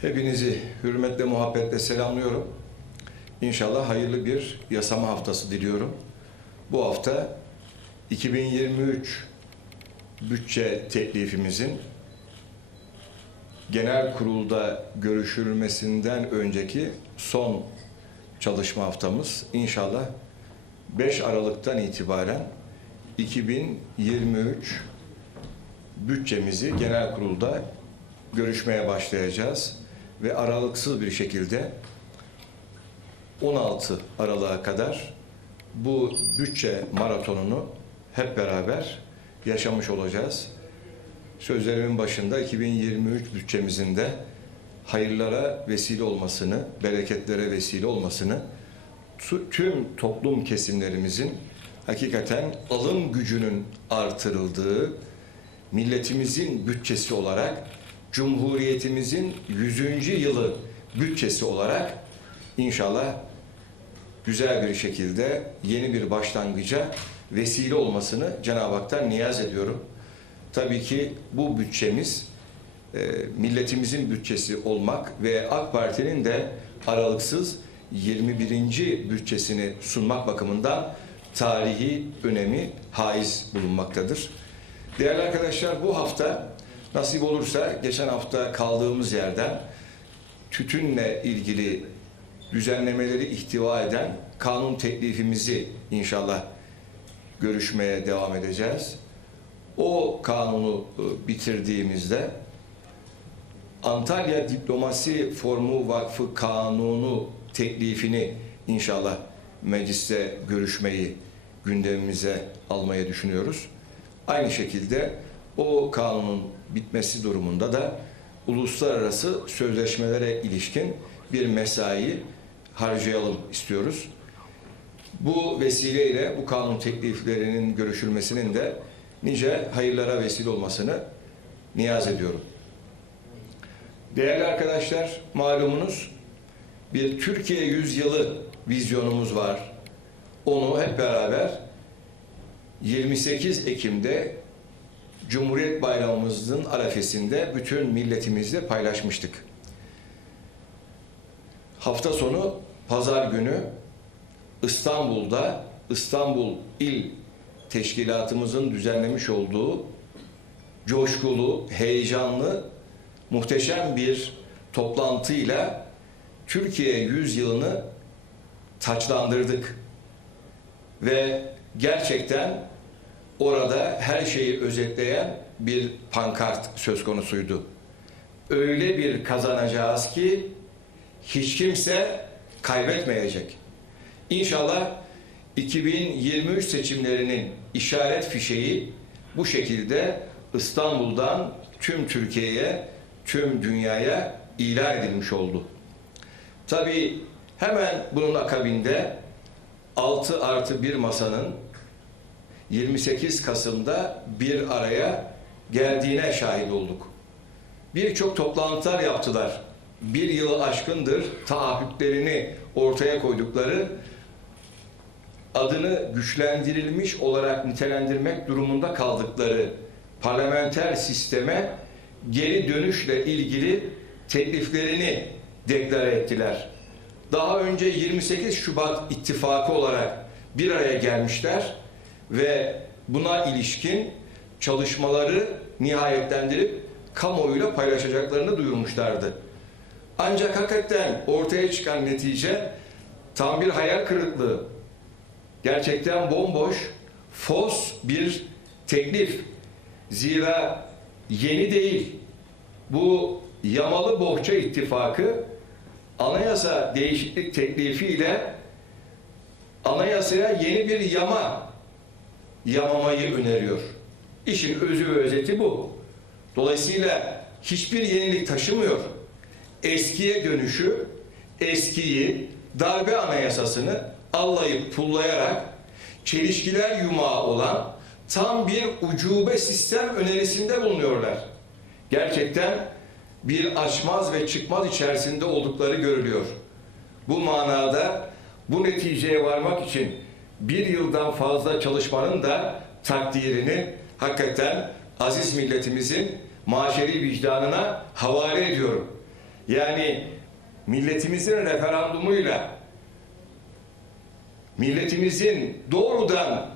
Hepinizi hürmetle, muhabbetle selamlıyorum. İnşallah hayırlı bir yasama haftası diliyorum. Bu hafta 2023 bütçe teklifimizin genel kurulda görüşülmesinden önceki son çalışma haftamız. İnşallah 5 Aralık'tan itibaren 2023 bütçemizi genel kurulda görüşmeye başlayacağız ve aralıksız bir şekilde 16 Aralık'a kadar bu bütçe maratonunu hep beraber yaşamış olacağız. Sözlerimin başında 2023 bütçemizin de hayırlara vesile olmasını, bereketlere vesile olmasını, tüm toplum kesimlerimizin hakikaten alım gücünün artırıldığı, milletimizin bütçesi olarak, Cumhuriyetimizin 100. yılı bütçesi olarak inşallah güzel bir şekilde yeni bir başlangıca vesile olmasını Cenab-ı Hak'tan niyaz ediyorum. Tabii ki bu bütçemiz e, milletimizin bütçesi olmak ve AK Parti'nin de aralıksız 21. bütçesini sunmak bakımından tarihi önemi haiz bulunmaktadır. Değerli arkadaşlar bu hafta nasip olursa geçen hafta kaldığımız yerden tütünle ilgili düzenlemeleri ihtiva eden kanun teklifimizi inşallah görüşmeye devam edeceğiz. O kanunu e, bitirdiğimizde Antalya Diplomasi Formu Vakfı Kanunu teklifini inşallah mecliste görüşmeyi gündemimize almayı düşünüyoruz. Aynı şekilde o kanunun bitmesi durumunda da uluslararası sözleşmelere ilişkin bir mesai harcayalım istiyoruz. Bu vesileyle bu kanun tekliflerinin görüşülmesinin de nice hayırlara vesile olmasını niyaz ediyorum. Değerli arkadaşlar, malumunuz bir Türkiye yüzyılı vizyonumuz var. Onu hep beraber 28 Ekim'de Cumhuriyet Bayramımızın arefesinde bütün milletimizle paylaşmıştık. Hafta sonu pazar günü İstanbul'da İstanbul İl Teşkilatımızın düzenlemiş olduğu coşkulu, heyecanlı, muhteşem bir toplantıyla Türkiye yüzyılını taçlandırdık. Ve gerçekten orada her şeyi özetleyen bir pankart söz konusuydu. Öyle bir kazanacağız ki hiç kimse kaybetmeyecek. İnşallah 2023 seçimlerinin işaret fişeği bu şekilde İstanbul'dan tüm Türkiye'ye, tüm dünyaya ilan edilmiş oldu. Tabii hemen bunun akabinde 6 artı 1 masanın 28 Kasım'da bir araya geldiğine şahit olduk. Birçok toplantılar yaptılar. Bir yılı aşkındır taahhütlerini ortaya koydukları adını güçlendirilmiş olarak nitelendirmek durumunda kaldıkları parlamenter sisteme geri dönüşle ilgili tekliflerini deklare ettiler. Daha önce 28 Şubat ittifakı olarak bir araya gelmişler ve buna ilişkin çalışmaları nihayetlendirip kamuoyuyla paylaşacaklarını duyurmuşlardı. Ancak hakikaten ortaya çıkan netice tam bir hayal kırıklığı. Gerçekten bomboş, fos bir teklif. Zira yeni değil. Bu yamalı bohça ittifakı anayasa değişiklik teklifiyle anayasaya yeni bir yama yamamayı öneriyor. İşin özü ve özeti bu. Dolayısıyla hiçbir yenilik taşımıyor. Eskiye dönüşü, eskiyi, darbe anayasasını allayıp pullayarak çelişkiler yumağı olan tam bir ucube sistem önerisinde bulunuyorlar. Gerçekten bir açmaz ve çıkmaz içerisinde oldukları görülüyor. Bu manada bu neticeye varmak için bir yıldan fazla çalışmanın da takdirini hakikaten aziz milletimizin maşeri vicdanına havale ediyorum. yani milletimizin referandumuyla milletimizin doğrudan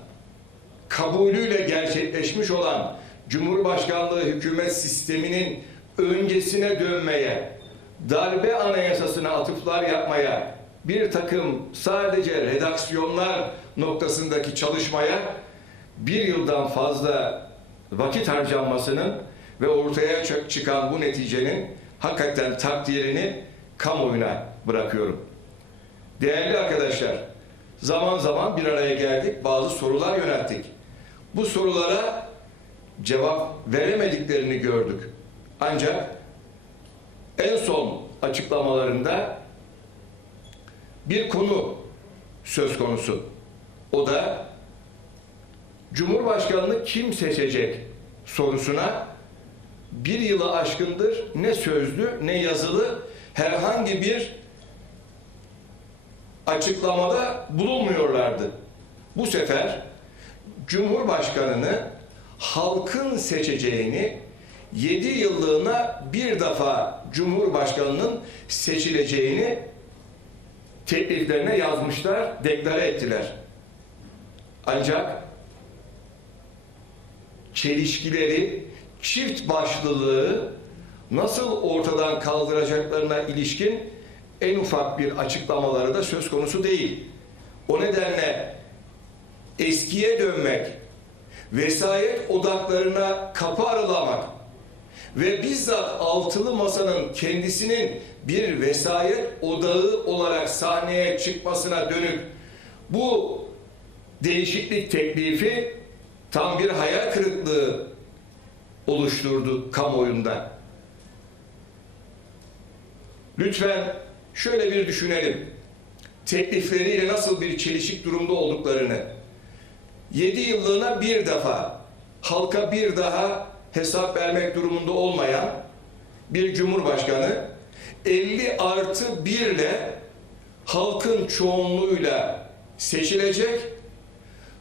kabulüyle gerçekleşmiş olan Cumhurbaşkanlığı hükümet sisteminin öncesine dönmeye, darbe anayasasına atıflar yapmaya, bir takım sadece redaksiyonlar noktasındaki çalışmaya bir yıldan fazla vakit harcanmasının ve ortaya çı- çıkan bu neticenin hakikaten takdirini kamuoyuna bırakıyorum. Değerli arkadaşlar, zaman zaman bir araya geldik, bazı sorular yönelttik. Bu sorulara cevap veremediklerini gördük. Ancak en son açıklamalarında bir konu söz konusu. O da Cumhurbaşkanını kim seçecek sorusuna bir yılı aşkındır ne sözlü ne yazılı herhangi bir açıklamada bulunmuyorlardı. Bu sefer Cumhurbaşkanını halkın seçeceğini 7 yıllığına bir defa Cumhurbaşkanının seçileceğini tekliflerine yazmışlar, deklare ettiler. Ancak çelişkileri, çift başlılığı nasıl ortadan kaldıracaklarına ilişkin en ufak bir açıklamaları da söz konusu değil. O nedenle eskiye dönmek, vesayet odaklarına kapı aralamak ve bizzat altılı masanın kendisinin bir vesayet odağı olarak sahneye çıkmasına dönük bu değişiklik teklifi tam bir hayal kırıklığı oluşturdu kamuoyunda. Lütfen şöyle bir düşünelim. Teklifleriyle nasıl bir çelişik durumda olduklarını. 7 yıllığına bir defa halka bir daha hesap vermek durumunda olmayan bir cumhurbaşkanı 50 artı 1 ile halkın çoğunluğuyla seçilecek.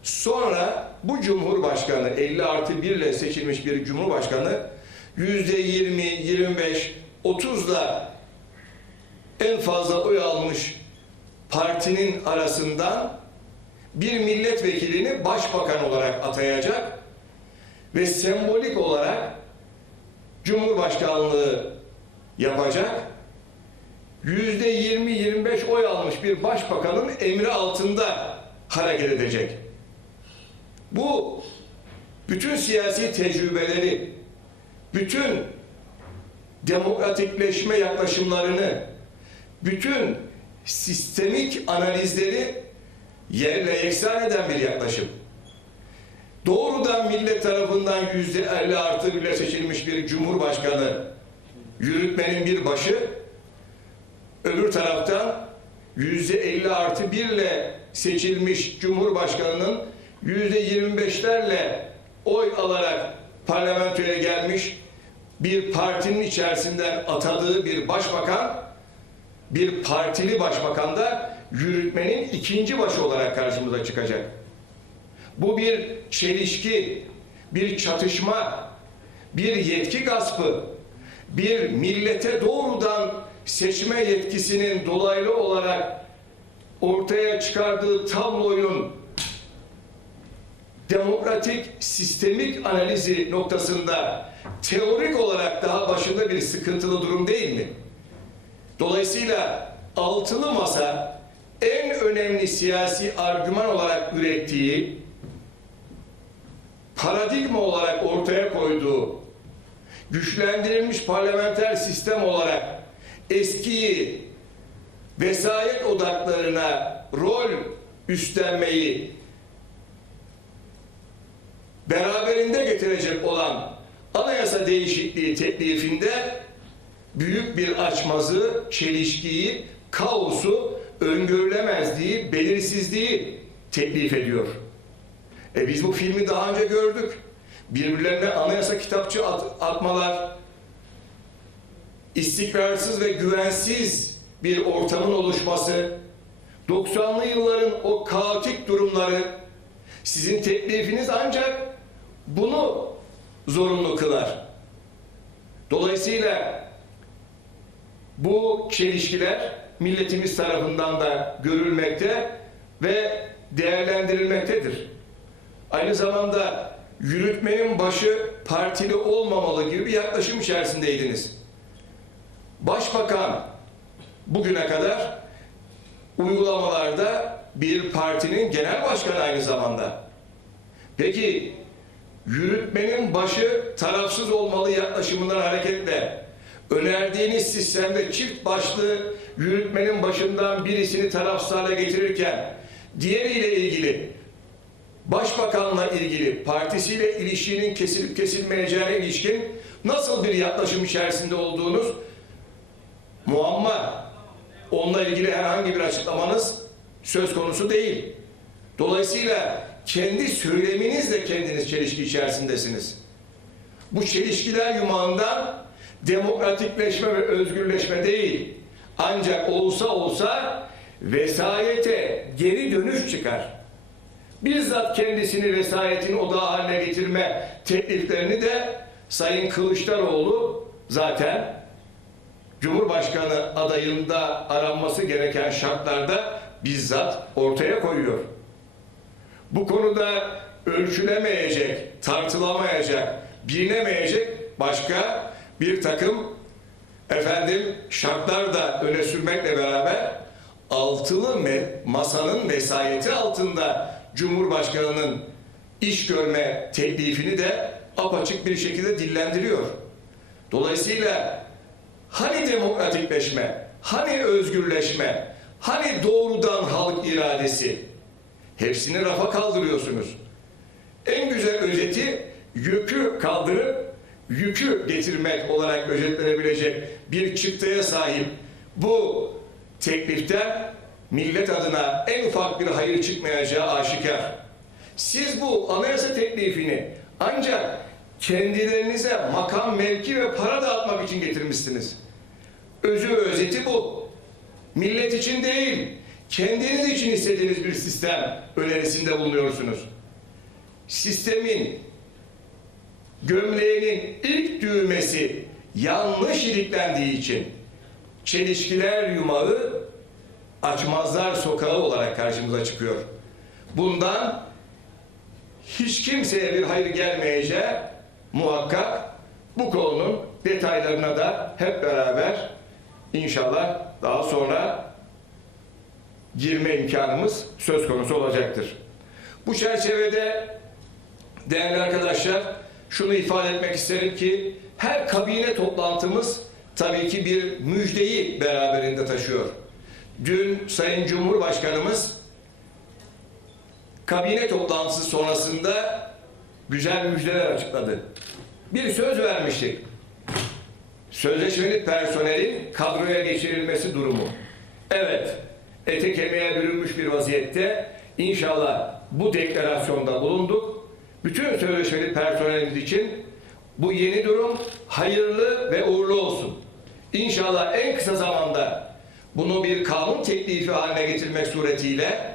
Sonra bu cumhurbaşkanı 50 artı 1 ile seçilmiş bir cumhurbaşkanı yüzde 20, 25, 30'da en fazla oy almış partinin arasından bir milletvekilini başbakan olarak atayacak ve sembolik olarak Cumhurbaşkanlığı yapacak. Yüzde 20-25 oy almış bir başbakanın emri altında hareket edecek. Bu bütün siyasi tecrübeleri, bütün demokratikleşme yaklaşımlarını, bütün sistemik analizleri yerle yeksan eden bir yaklaşım. Doğrudan millet tarafından yüzde 50 artı bile seçilmiş bir cumhurbaşkanı yürütmenin bir başı, öbür taraftan yüzde 50 artı 1 ile seçilmiş cumhurbaşkanının yüzde 25'lerle oy alarak parlamentoya gelmiş bir partinin içerisinden atadığı bir başbakan, bir partili başbakan da yürütmenin ikinci başı olarak karşımıza çıkacak. Bu bir çelişki, bir çatışma, bir yetki gaspı, bir millete doğrudan seçme yetkisinin dolaylı olarak ortaya çıkardığı tabloyun demokratik sistemik analizi noktasında teorik olarak daha başında bir sıkıntılı durum değil mi? Dolayısıyla altılı masa en önemli siyasi argüman olarak ürettiği paradigma olarak ortaya koyduğu güçlendirilmiş parlamenter sistem olarak eskiyi vesayet odaklarına rol üstlenmeyi beraberinde getirecek olan anayasa değişikliği teklifinde büyük bir açmazı, çelişkiyi, kaosu, öngörülemezliği, belirsizliği teklif ediyor. E biz bu filmi daha önce gördük. Birbirlerine anayasa kitapçı at- atmalar, istikrarsız ve güvensiz bir ortamın oluşması, 90'lı yılların o kaotik durumları, sizin teklifiniz ancak bunu zorunlu kılar. Dolayısıyla Bu çelişkiler milletimiz tarafından da görülmekte ve değerlendirilmektedir. Aynı zamanda yürütmenin başı partili olmamalı gibi bir yaklaşım içerisindeydiniz. Başbakan bugüne kadar uygulamalarda bir partinin genel başkanı aynı zamanda. Peki yürütmenin başı tarafsız olmalı yaklaşımından hareketle önerdiğiniz sistemde çift başlı yürütmenin başından birisini tarafsız hale getirirken diğeriyle ilgili başbakanla ilgili partisiyle ilişkinin kesilip kesilmeyeceğine ilişkin nasıl bir yaklaşım içerisinde olduğunuz muamma. Onunla ilgili herhangi bir açıklamanız söz konusu değil. Dolayısıyla kendi söyleminizle kendiniz çelişki içerisindesiniz. Bu çelişkiler yumağından demokratikleşme ve özgürleşme değil. Ancak olsa olsa vesayete geri dönüş çıkar. Bizzat kendisini vesayetin odağı haline getirme tekliflerini de Sayın Kılıçdaroğlu zaten Cumhurbaşkanı adayında aranması gereken şartlarda bizzat ortaya koyuyor. Bu konuda ölçülemeyecek, tartılamayacak, bilinemeyecek başka bir takım efendim şartlar da öne sürmekle beraber altılı masanın vesayeti altında Cumhurbaşkanı'nın iş görme teklifini de apaçık bir şekilde dillendiriyor. Dolayısıyla hani demokratikleşme, hani özgürleşme, hani doğrudan halk iradesi hepsini rafa kaldırıyorsunuz. En güzel özeti yükü kaldırıp yükü getirmek olarak özetlenebilecek bir çıktıya sahip bu tekliften millet adına en ufak bir hayır çıkmayacağı aşikar. Siz bu anayasa teklifini ancak kendilerinize makam, mevki ve para dağıtmak için getirmişsiniz. Özü özeti bu. Millet için değil, kendiniz için istediğiniz bir sistem önerisinde bulunuyorsunuz. Sistemin gömleğinin ilk düğmesi yanlış iliklendiği için çelişkiler yumağı açmazlar sokağı olarak karşımıza çıkıyor. Bundan hiç kimseye bir hayır gelmeyeceği muhakkak bu konunun detaylarına da hep beraber inşallah daha sonra girme imkanımız söz konusu olacaktır. Bu çerçevede değerli arkadaşlar şunu ifade etmek isterim ki her kabine toplantımız tabii ki bir müjdeyi beraberinde taşıyor. Dün Sayın Cumhurbaşkanımız kabine toplantısı sonrasında güzel müjdeler açıkladı. Bir söz vermiştik. Sözleşmeli personelin kadroya geçirilmesi durumu. Evet, ete kemiğe bürünmüş bir vaziyette inşallah bu deklarasyonda bulunduk. Bütün sözleşmeli personelimiz için bu yeni durum hayırlı ve uğurlu olsun. İnşallah en kısa zamanda bunu bir kanun teklifi haline getirmek suretiyle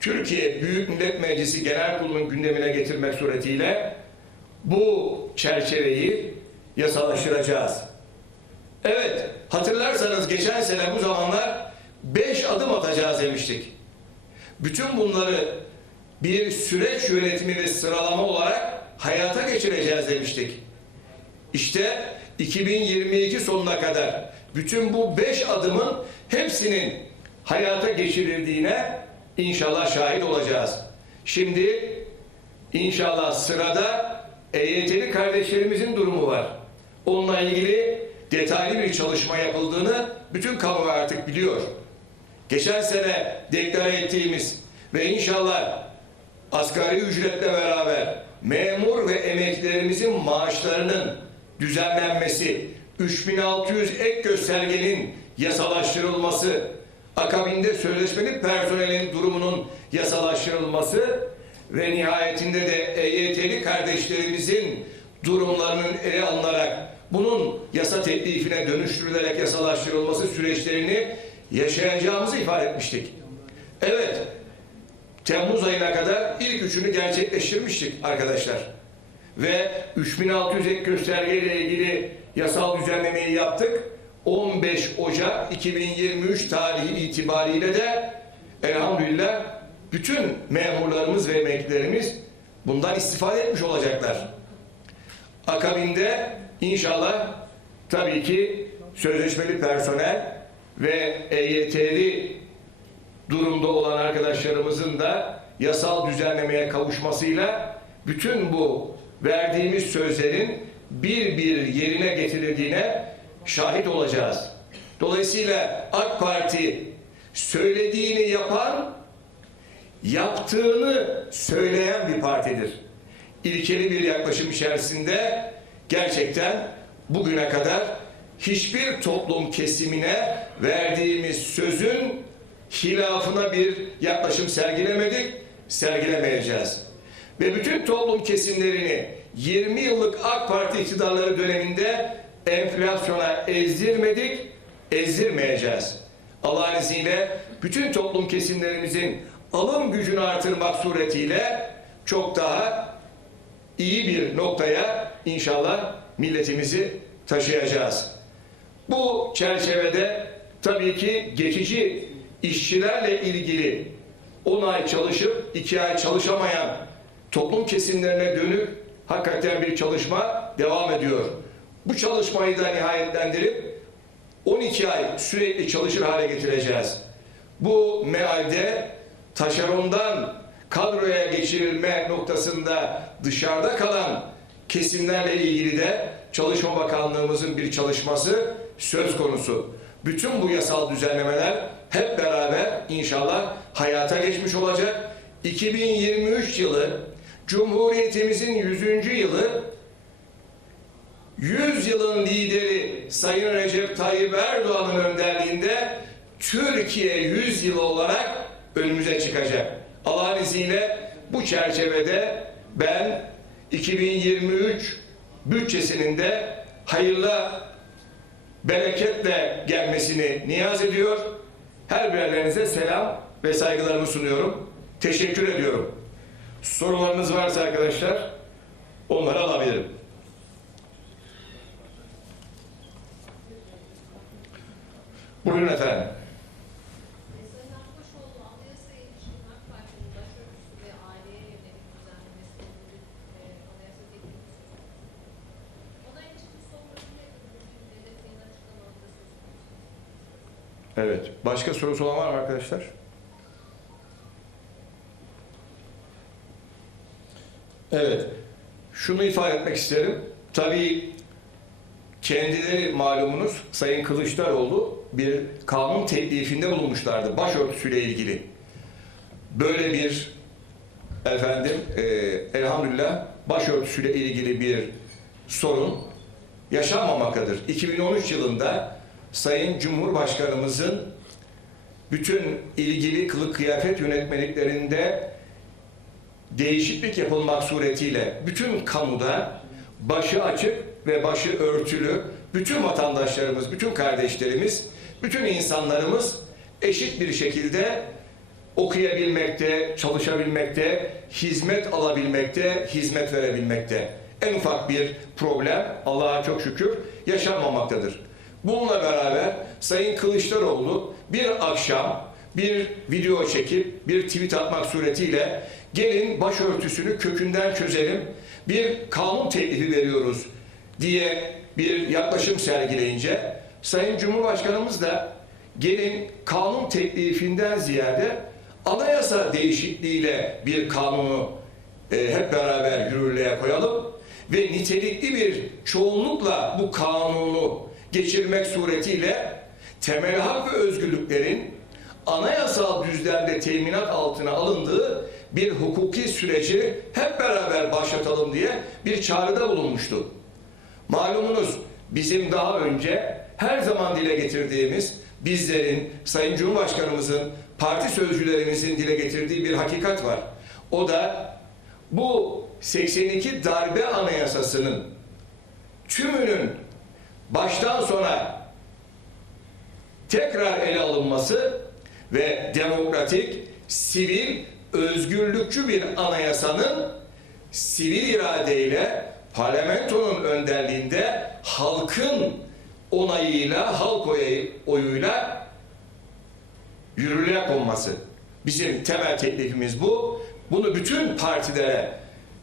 Türkiye Büyük Millet Meclisi Genel Kurulu'nun gündemine getirmek suretiyle bu çerçeveyi yasalaştıracağız. Evet, hatırlarsanız geçen sene bu zamanlar beş adım atacağız demiştik. Bütün bunları bir süreç yönetimi ve sıralama olarak hayata geçireceğiz demiştik. İşte 2022 sonuna kadar bütün bu beş adımın hepsinin hayata geçirildiğine inşallah şahit olacağız. Şimdi inşallah sırada EYT'li kardeşlerimizin durumu var. Onunla ilgili detaylı bir çalışma yapıldığını bütün kamuoyu artık biliyor. Geçen sene deklare ettiğimiz ve inşallah asgari ücretle beraber memur ve emeklilerimizin maaşlarının düzenlenmesi, 3600 ek göstergenin yasalaştırılması, akabinde sözleşmeli personelin durumunun yasalaştırılması ve nihayetinde de EYT'li kardeşlerimizin durumlarının ele alınarak bunun yasa teklifine dönüştürülerek yasalaştırılması süreçlerini yaşayacağımızı ifade etmiştik. Evet, Temmuz ayına kadar ilk üçünü gerçekleştirmiştik arkadaşlar. Ve 3600 ek göstergeyle ilgili yasal düzenlemeyi yaptık. 15 Ocak 2023 tarihi itibariyle de elhamdülillah bütün memurlarımız ve emeklilerimiz bundan istifade etmiş olacaklar. Akabinde inşallah tabii ki sözleşmeli personel ve EYT'li durumda olan arkadaşlarımızın da yasal düzenlemeye kavuşmasıyla bütün bu verdiğimiz sözlerin bir bir yerine getirildiğine şahit olacağız. Dolayısıyla AK Parti söylediğini yapan, yaptığını söyleyen bir partidir. İlkeli bir yaklaşım içerisinde gerçekten bugüne kadar hiçbir toplum kesimine verdiğimiz sözün hilafına bir yaklaşım sergilemedik, sergilemeyeceğiz. Ve bütün toplum kesimlerini 20 yıllık AK Parti iktidarları döneminde enflasyona ezdirmedik, ezdirmeyeceğiz. Allah'ın izniyle bütün toplum kesimlerimizin alım gücünü artırmak suretiyle çok daha iyi bir noktaya inşallah milletimizi taşıyacağız. Bu çerçevede tabii ki geçici işçilerle ilgili 10 ay çalışıp 2 ay çalışamayan toplum kesimlerine dönük hakikaten bir çalışma devam ediyor. Bu çalışmayı da nihayetlendirip 12 ay sürekli çalışır hale getireceğiz. Bu mealde taşerondan kadroya geçirilme noktasında dışarıda kalan kesimlerle ilgili de Çalışma Bakanlığımızın bir çalışması söz konusu. Bütün bu yasal düzenlemeler hep beraber inşallah hayata geçmiş olacak. 2023 yılı Cumhuriyetimizin 100. yılı 100 yılın lideri Sayın Recep Tayyip Erdoğan'ın önderliğinde Türkiye 100 yılı olarak önümüze çıkacak. Allah'ın izniyle bu çerçevede ben 2023 bütçesinin de hayırlı bereketle gelmesini niyaz ediyor. Her birerlerinize selam ve saygılarımı sunuyorum. Teşekkür ediyorum. Sorularınız varsa arkadaşlar onları alabilirim. Buyurun efendim. Sayın Akbaşoğlu anayasaya ilişkin AK Parti'nin başörtüsü ve aileye yönelik düzenlemesi ilgili e, anayasa teklifini sundu. Ona ilişkin son bölümüne kadar bugün devletin açıklamalarında söz konusu. Evet. Başka sorusu olan var mı arkadaşlar? Evet. Şunu ifade etmek isterim. Tabii kendileri malumunuz Sayın Kılıçdaroğlu bir kanun teklifinde bulunmuşlardı başörtüsüyle ilgili. Böyle bir efendim e, elhamdülillah başörtüsüyle ilgili bir sorun yaşanmamaktadır. 2013 yılında Sayın Cumhurbaşkanımızın bütün ilgili kılık kıyafet yönetmeliklerinde değişiklik yapılmak suretiyle bütün kamuda başı açık ve başı örtülü bütün vatandaşlarımız, bütün kardeşlerimiz, bütün insanlarımız eşit bir şekilde okuyabilmekte, çalışabilmekte, hizmet alabilmekte, hizmet verebilmekte. En ufak bir problem Allah'a çok şükür yaşanmamaktadır. Bununla beraber Sayın Kılıçdaroğlu bir akşam bir video çekip bir tweet atmak suretiyle gelin başörtüsünü kökünden çözelim, bir kanun teklifi veriyoruz diye bir yaklaşım sergileyince Sayın Cumhurbaşkanımız da gelin kanun teklifinden ziyade anayasa değişikliğiyle bir kanunu e, hep beraber yürürlüğe koyalım ve nitelikli bir çoğunlukla bu kanunu geçirmek suretiyle temel hak ve özgürlüklerin anayasal düzlemde teminat altına alındığı bir hukuki süreci hep beraber başlatalım diye bir çağrıda bulunmuştu. Malumunuz bizim daha önce her zaman dile getirdiğimiz bizlerin, Sayın Cumhurbaşkanımızın, parti sözcülerimizin dile getirdiği bir hakikat var. O da bu 82 darbe anayasasının tümünün baştan sona tekrar ele alınması ve demokratik, sivil, özgürlükçü bir anayasanın sivil iradeyle parlamentonun önderliğinde halkın onayıyla, halk oyu- oyuyla yürürlüğe konması. Bizim temel teklifimiz bu. Bunu bütün partilere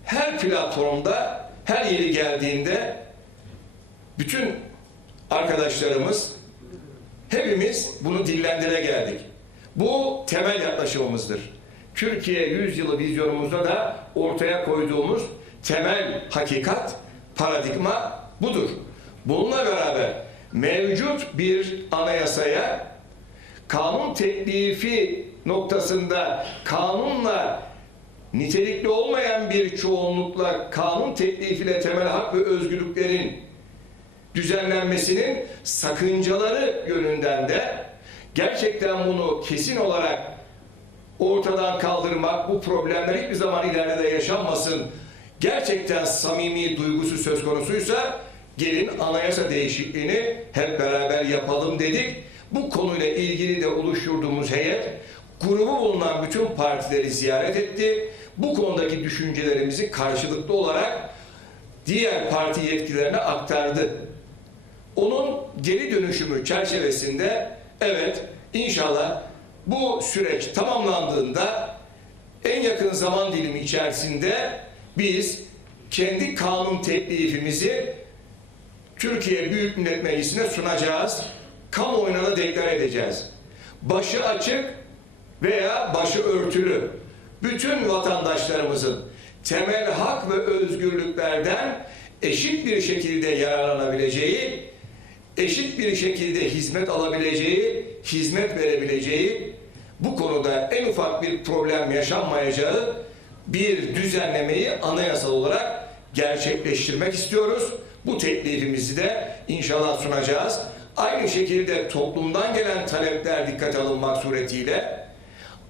her platformda, her yeri geldiğinde bütün arkadaşlarımız hepimiz bunu dillendire geldik. Bu temel yaklaşımımızdır. Türkiye yüzyılı vizyonumuzda da ortaya koyduğumuz temel hakikat, paradigma budur. Bununla beraber mevcut bir anayasaya kanun teklifi noktasında kanunla nitelikli olmayan bir çoğunlukla kanun teklifiyle temel hak ve özgürlüklerin düzenlenmesinin sakıncaları yönünden de gerçekten bunu kesin olarak ortadan kaldırmak, bu problemler hiçbir zaman ileride de yaşanmasın, gerçekten samimi duygusu söz konusuysa gelin anayasa değişikliğini hep beraber yapalım dedik. Bu konuyla ilgili de oluşturduğumuz heyet grubu bulunan bütün partileri ziyaret etti. Bu konudaki düşüncelerimizi karşılıklı olarak diğer parti yetkililerine aktardı. Onun geri dönüşümü çerçevesinde evet inşallah bu süreç tamamlandığında en yakın zaman dilimi içerisinde biz kendi kanun teklifimizi Türkiye Büyük Millet Meclisi'ne sunacağız. Kamuoyuna da deklar edeceğiz. Başı açık veya başı örtülü bütün vatandaşlarımızın temel hak ve özgürlüklerden eşit bir şekilde yararlanabileceği, eşit bir şekilde hizmet alabileceği, hizmet verebileceği, bu konuda en ufak bir problem yaşanmayacağı bir düzenlemeyi anayasal olarak gerçekleştirmek istiyoruz. Bu teklifimizi de inşallah sunacağız. Aynı şekilde toplumdan gelen talepler dikkate alınmak suretiyle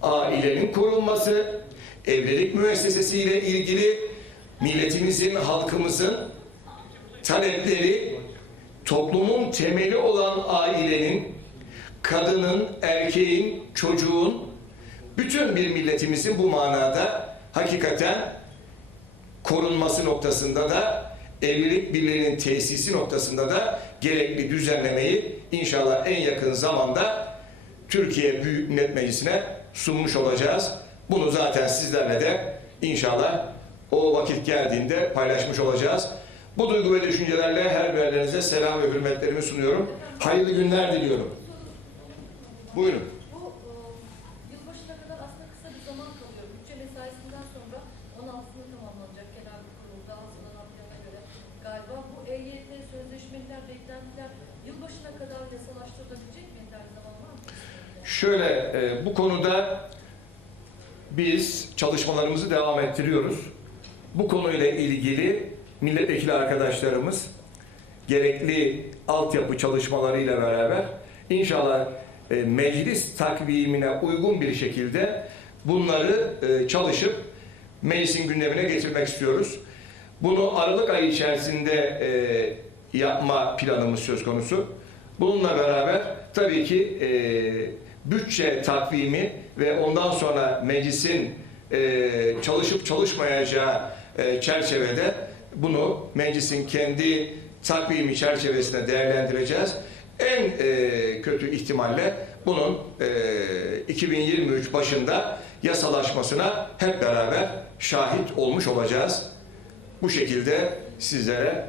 ailenin korunması, evlilik müessesesiyle ilgili milletimizin, halkımızın talepleri toplumun temeli olan ailenin, kadının, erkeğin, çocuğun, bütün bir milletimizin bu manada hakikaten korunması noktasında da evlilik birliğinin tesisi noktasında da gerekli düzenlemeyi inşallah en yakın zamanda Türkiye Büyük Millet Meclisi'ne sunmuş olacağız. Bunu zaten sizlerle de inşallah o vakit geldiğinde paylaşmış olacağız. Bu duygu ve düşüncelerle her birlerinize selam ve hürmetlerimi sunuyorum. Hayırlı günler diliyorum. Buyurun. Bu yılbaşına kadar aslında kısa bir zaman kalıyor. Bütçe mesaisinden sonra 16'sında tamamlanacak genel bir kurulda hazırlanan plana göre. Galiba bu EYT sözleşmeler, beklentiler yılbaşına kadar yasalaştırılabilecek mi? Yeterli zaman var mı? Şöyle e, bu konuda biz çalışmalarımızı devam ettiriyoruz. Bu konuyla ilgili milletvekili arkadaşlarımız gerekli altyapı çalışmalarıyla beraber inşallah e, meclis takvimine uygun bir şekilde bunları e, çalışıp meclisin gündemine getirmek istiyoruz. Bunu Aralık ayı içerisinde e, yapma planımız söz konusu. Bununla beraber tabii ki e, bütçe takvimi ve ondan sonra meclisin e, çalışıp çalışmayacağı e, çerçevede bunu meclisin kendi takvimi çerçevesinde değerlendireceğiz. En e, kötü ihtimalle bunun e, 2023 başında yasalaşmasına hep beraber şahit olmuş olacağız. Bu şekilde sizlere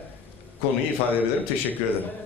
konuyu ifade ederim. Teşekkür ederim.